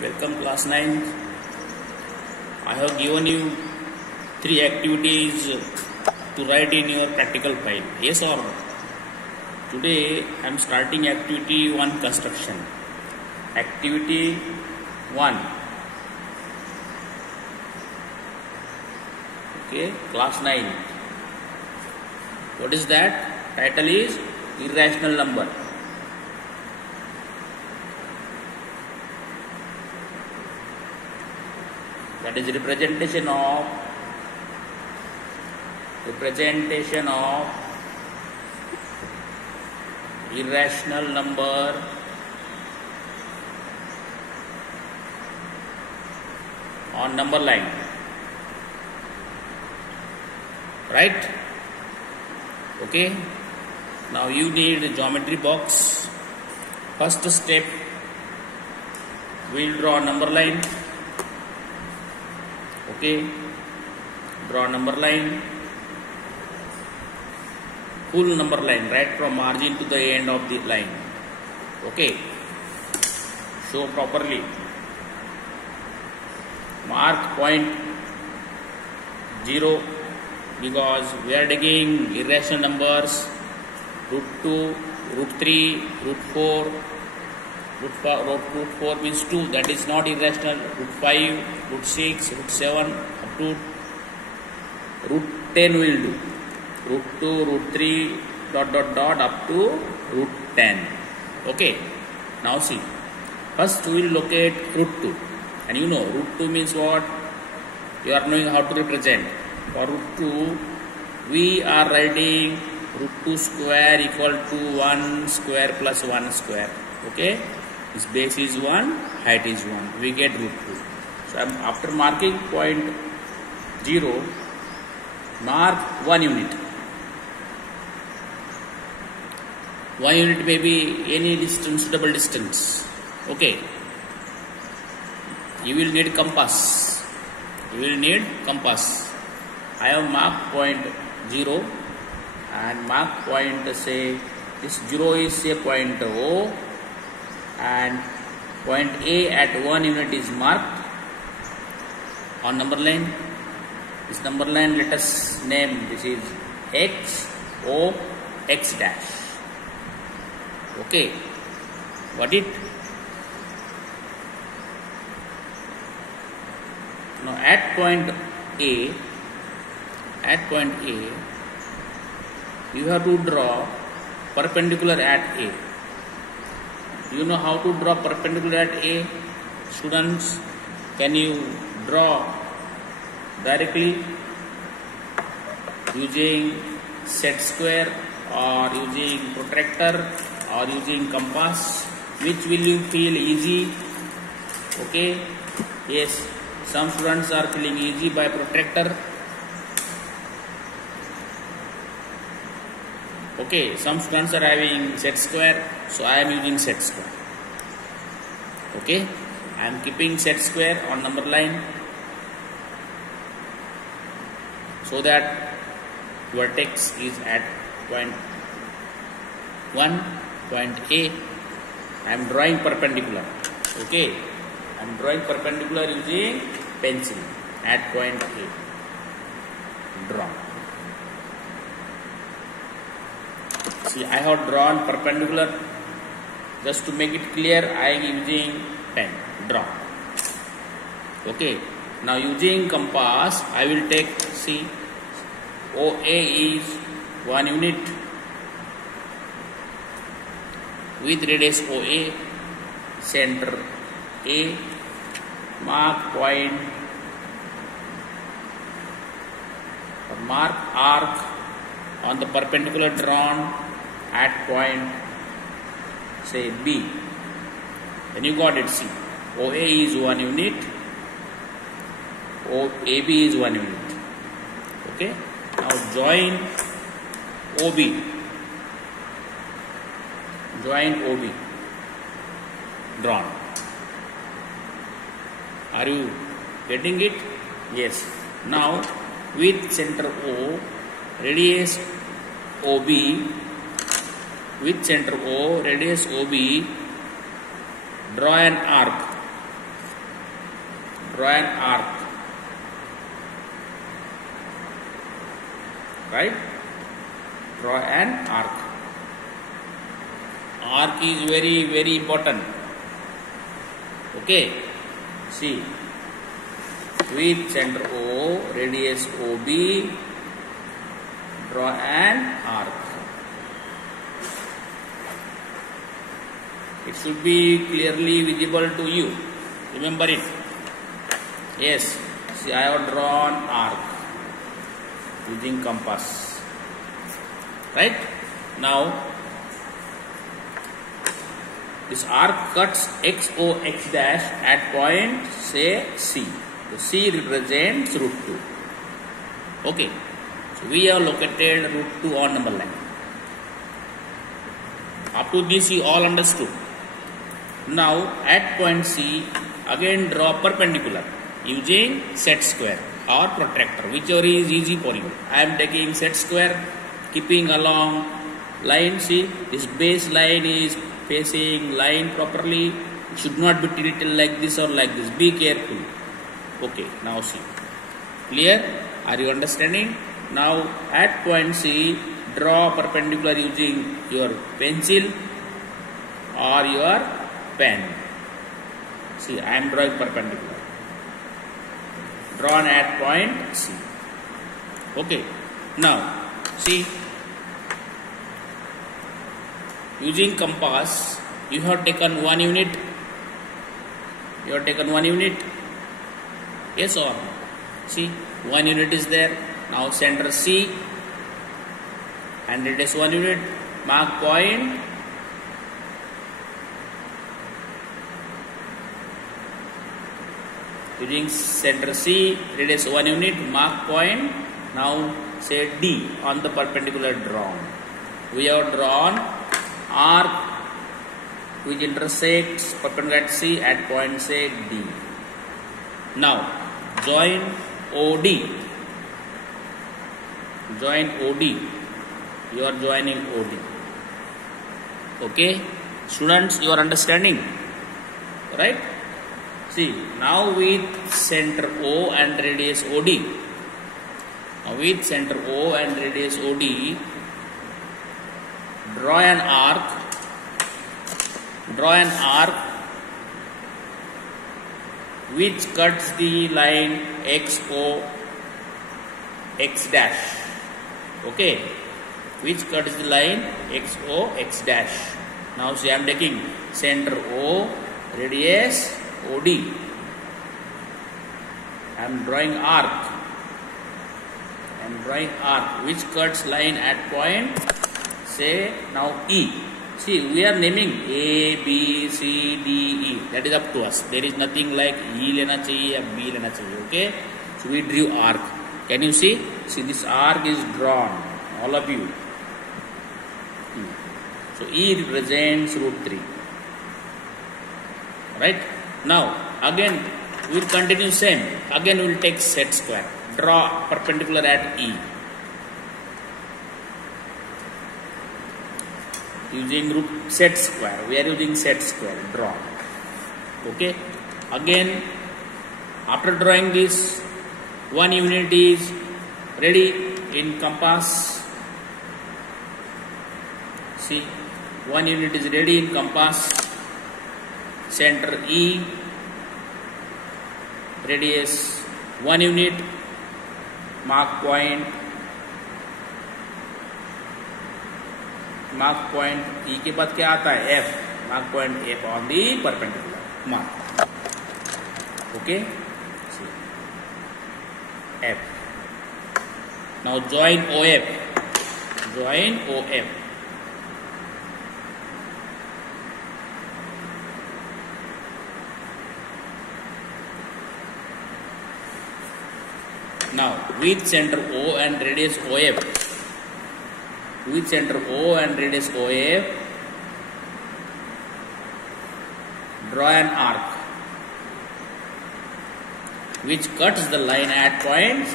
Welcome class 9. I have given you 3 activities to write in your practical file. Yes or no? Today I am starting activity 1 construction. Activity 1. Okay, class 9. What is that? Title is irrational number. That is representation of irrational number on number line, right? Okay, now you need a geometry box. First step, we'll draw a number line. Okay, draw a number line, full number line, right from margin to the end of the line. Okay, show properly. Mark point 0 because we are taking irrational numbers. Root 2, root 3, root 4. Root 4 means 2, that is not irrational. Root 5, root 6, root 7, up to root 10 will do. Root 2, root 3, dot up to root 10. Okay, now see. First we will locate root 2. And you know root 2 means what? You are knowing how to represent. For root 2, we are writing root 2 square equal to 1 square plus 1 square. Okay. This base is 1, height is 1. We get root 2. So after marking point 0, mark 1 unit. 1 unit may be any distance, suitable distance. Okay. You will need compass. I have marked point 0 and mark point, say this 0 is say point O. And point A at 1 unit is marked on number line. This number line, let us name, this is X, O, X dash. Okay, got it? Now at point A, you have to draw perpendicular at A. You know how to draw perpendicular at A? Students, can you draw directly using set square or using protractor or using compass? Which will you feel easy? Okay, yes, some students are feeling easy by protractor. Okay, some students are having set square, so I am using set square. Okay, I am keeping set square on number line so that vertex is at point 1, point A. I am drawing perpendicular. Okay, I am drawing perpendicular using pencil at point A. Draw. See, I have drawn perpendicular. Just to make it clear, I am using pen. Draw. Okay. Now using compass, I will take, see, OA is 1 unit with radius OA, center A, mark point, or mark arc on the perpendicular drawn at point, say B. Then you got it, see. OA is 1 unit, AB is 1 unit. Okay. Now join OB. Drawn. Are you getting it? Yes. Now with center O, radius OB, draw an arc Draw an arc. Right? Draw an arc. Arc is very important. Okay. See. With center O, radius OB, draw an arc. It should be clearly visible to you. Remember it. Yes. See, I have drawn arc using compass. Right? Now, this arc cuts XO X dash at point, say, C. The C represents root 2. Okay. So, we have located root 2 on number line. Up to this you all understood. Now, at point C, again draw perpendicular using set square or protractor, whichever is easy for you. I am taking set square, keeping along line. See, this base line is facing line properly. It should not be tilted like this or like this. Be careful. Okay, now see. Clear? Are you understanding? Now, at point C, draw perpendicular using your pencil or your pen. See, I am drawing perpendicular. Drawn at point C. Okay. Now, see, using compass, you have taken 1 unit. You have taken 1 unit. Yes or no? See, 1 unit is there. Now, center C and radius 1 unit. Mark point. Using center C, radius 1 unit, mark point. Now say D on the perpendicular drawn. We have drawn arc which intersects perpendicular at C at point say D. Now join OD. Join OD. You are joining OD. Okay, students, you are understanding, right? See, now with center O and radius OD. Now with center O and radius OD, draw an arc. Draw an arc which cuts the line XO X dash. Okay, which cuts the line XO X dash. Now see, I am taking center O, radius OD. I am drawing arc. I am drawing arc which cuts line at point say now E. See, we are naming A, B, C, D, E. That is up to us. There is nothing like E lena chahiye or B lena chahiye. Okay. So we drew arc. Can you see? See, this arc is drawn. All of you. So E represents root 3. Right? Now, again, we will continue same. Again, we will take set square. Draw perpendicular at E. Using root set square. We are using set square. Draw. Okay. Again, after drawing this, 1 unit is ready in compass. See, 1 unit is ready in compass. Center E, radius 1 unit, mark point E के बाद क्या आता है? F. Mark point F on the perpendicular. Mark. Okay. See. F. Now join OF. Join OF. Now with center O and radius OF. With center O and radius OF, draw an arc which cuts the line at point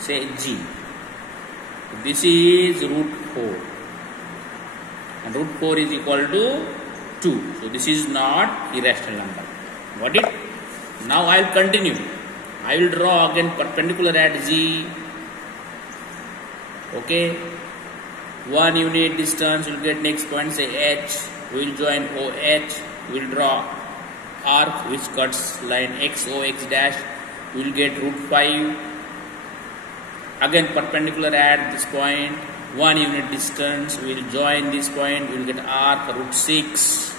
say G. This is root 4 and root 4 is equal to 2. So this is not irrational number. Got it? Now I will continue. I will draw again perpendicular at Z. Okay. 1 unit distance, we will get next point, say H. We will join OH. We will draw arc which cuts line XOX dash. We will get root 5. Again perpendicular at this point. 1 unit distance. We will join this point. We will get arc root 6.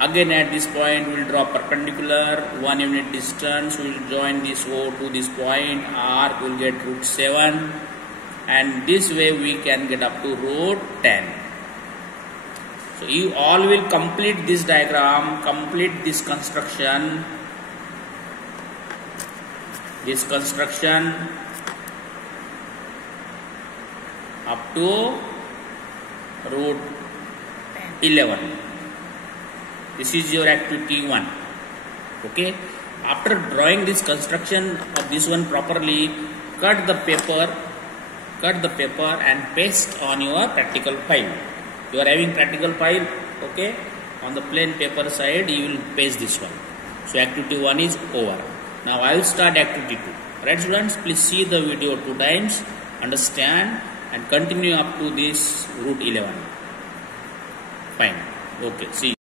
Again at this point we will draw perpendicular, 1 unit distance, we will join this O to this point, arc will get root 7, and this way we can get up to root 10. So you all will complete this diagram, complete this construction up to root 11. This is your activity 1. Okay. After drawing this construction of this one properly, cut the paper and paste on your practical file. You are having practical file, okay? On the plain paper side, you will paste this one. So activity 1 is over. Now I will start activity 2. Right, students? Please see the video 2 times, understand, and continue up to this root 11. Fine. Okay. See you.